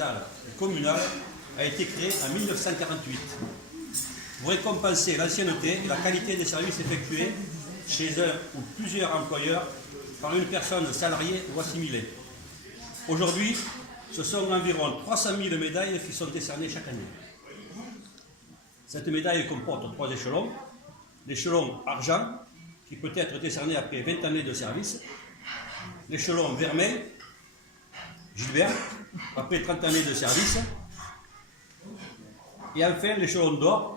départementale et communale a été créée en 1948 pour récompenser l'ancienneté et la qualité des services effectués chez un ou plusieurs employeurs par une personne salariée ou assimilée. Aujourd'hui, ce sont environ 300 000 médailles qui sont décernées chaque année. Cette médaille comporte 3 échelons. L'échelon argent, qui peut être décerné après 20 années de service. L'échelon vermeil, Gilbert, après 30 années de service. Et enfin, l'échelon d'or,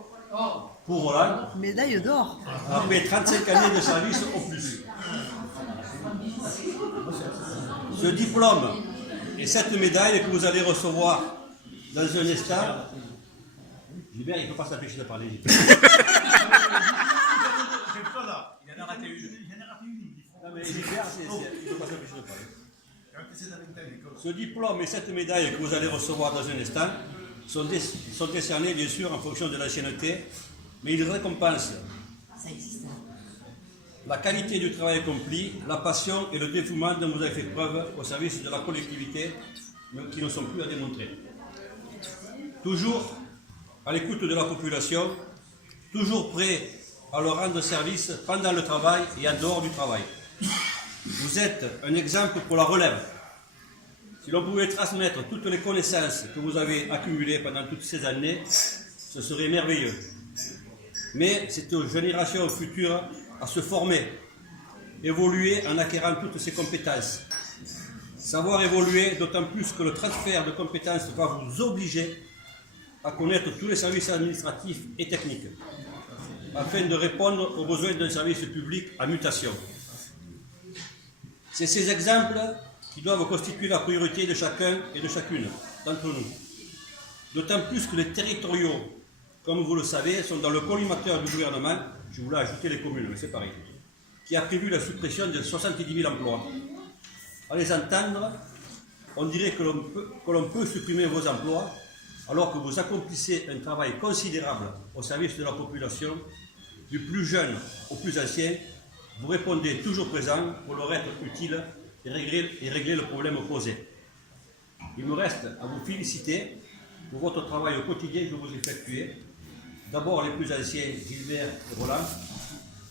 pour Roland. Médaille d'or. Après 35 années de service au plus. Ce diplôme et cette médaille que vous allez recevoir dans un instant. Gilbert, il ne faut pas s'empêcher de parler. Il en a raté une. Non, mais Gilbert, il ne faut pas s'empêcher de parler. Ce diplôme et cette médaille que vous allez recevoir dans un instant sont décernés bien sûr en fonction de l'ancienneté, mais ils récompensent la qualité du travail accompli, la passion et le dévouement dont vous avez fait preuve au service de la collectivité, mais qui ne sont plus à démontrer. Toujours à l'écoute de la population, toujours prêt à leur rendre service pendant le travail et en dehors du travail. Vous êtes un exemple pour la relève. Si l'on pouvait transmettre toutes les connaissances que vous avez accumulées pendant toutes ces années, ce serait merveilleux. Mais c'est aux générations futures à se former, évoluer en acquérant toutes ces compétences. Savoir évoluer, d'autant plus que le transfert de compétences va vous obliger à connaître tous les services administratifs et techniques, afin de répondre aux besoins d'un service public en mutation. C'est ces exemples qui doivent constituer la priorité de chacun et de chacune d'entre nous. D'autant plus que les territoriaux, comme vous le savez, sont dans le collimateur du gouvernement, je voulais ajouter les communes, mais c'est pareil, qui a prévu la suppression de 70 000 emplois. À les entendre, on dirait que l'on peut supprimer vos emplois, alors que vous accomplissez un travail considérable au service de la population, du plus jeune au plus ancien. Vous répondez toujours présent pour leur être utile et régler le problème posé. Il me reste à vous féliciter pour votre travail au quotidien que vous effectuez. D'abord les plus anciens, Gilbert et Roland,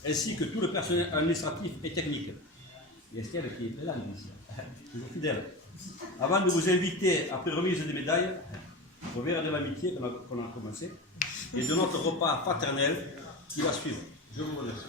ainsi que tout le personnel administratif et technique. Et Estelle qui est là, toujours fidèle. Avant de vous inviter, après remise des médailles, au verre de l'amitié qu'on a commencé, et de notre repas fraternel qui va suivre. Je vous remercie.